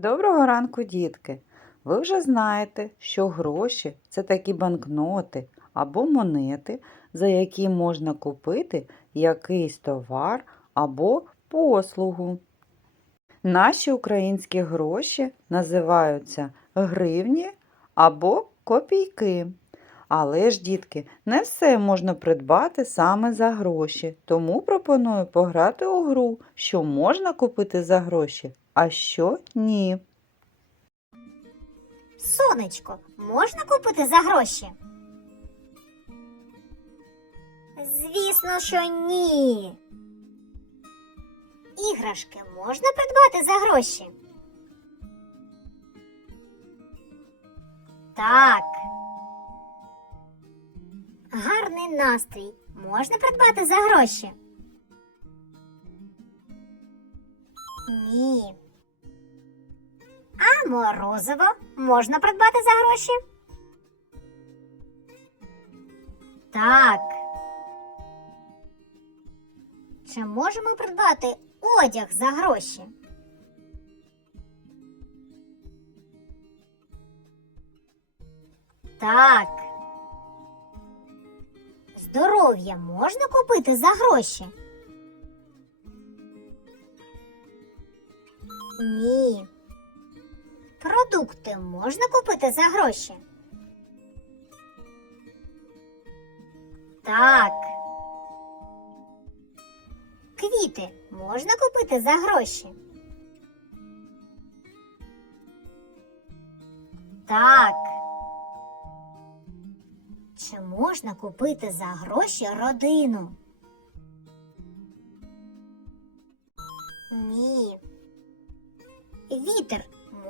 Доброго ранку, дітки! Ви вже знаєте, що гроші це такі банкноти або монети, за які можна купити якийсь товар або послугу. Наші українські гроші називаються гривні або копійки. Але ж, дітки, не все можна придбати саме за гроші, тому пропоную пограти у гру, що можна купити за гроші, а що ні. Сонечко можна купити за гроші? Звісно, що ні. Іграшки можна придбати за гроші? Так. Гарний настрій можна придбати за гроші? Ні. А морозиво можна придбати за гроші? Так. Чи можемо придбати одяг за гроші? Так. Здоров'я можна купити за гроші? Ні. Продукти можна купити за гроші? Так. Квіти можна купити за гроші? Так. Чи можна купити за гроші родину? Ні. Вітер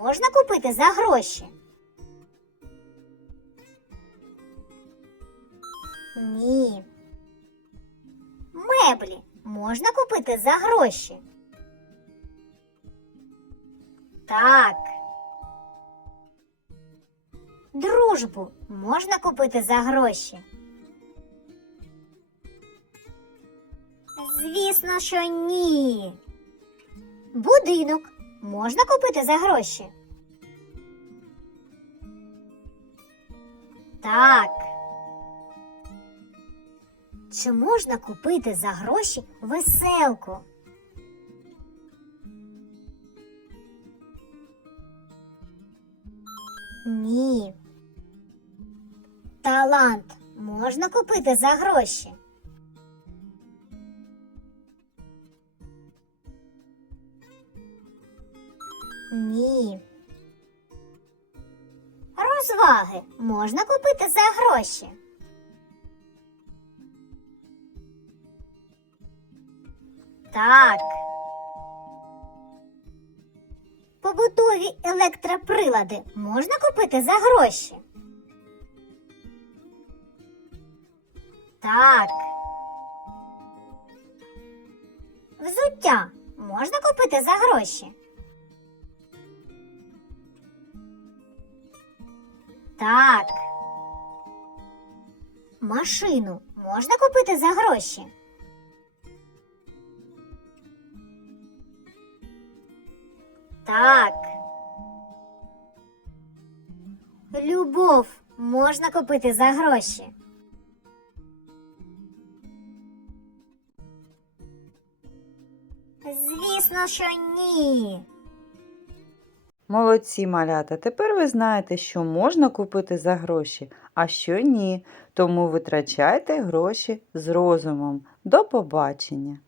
можна купити за гроші? Ні. Меблі можна купити за гроші? Так. Дружбу можна купити за гроші? Звісно, що ні. Будинок можна купити за гроші? Так. Чи можна купити за гроші веселку? Ні. Талант можна купити за гроші? Ні. Розваги можна купити за гроші? Так. Побутові електроприлади можна купити за гроші? Так. Взуття можна купити за гроші? Так. Машину можна купити за гроші? Так. Любов можна купити за гроші? Звісно, що ні. Молодці малята, тепер ви знаєте, що можна купити за гроші, а що ні. Тому витрачайте гроші з розумом. До побачення!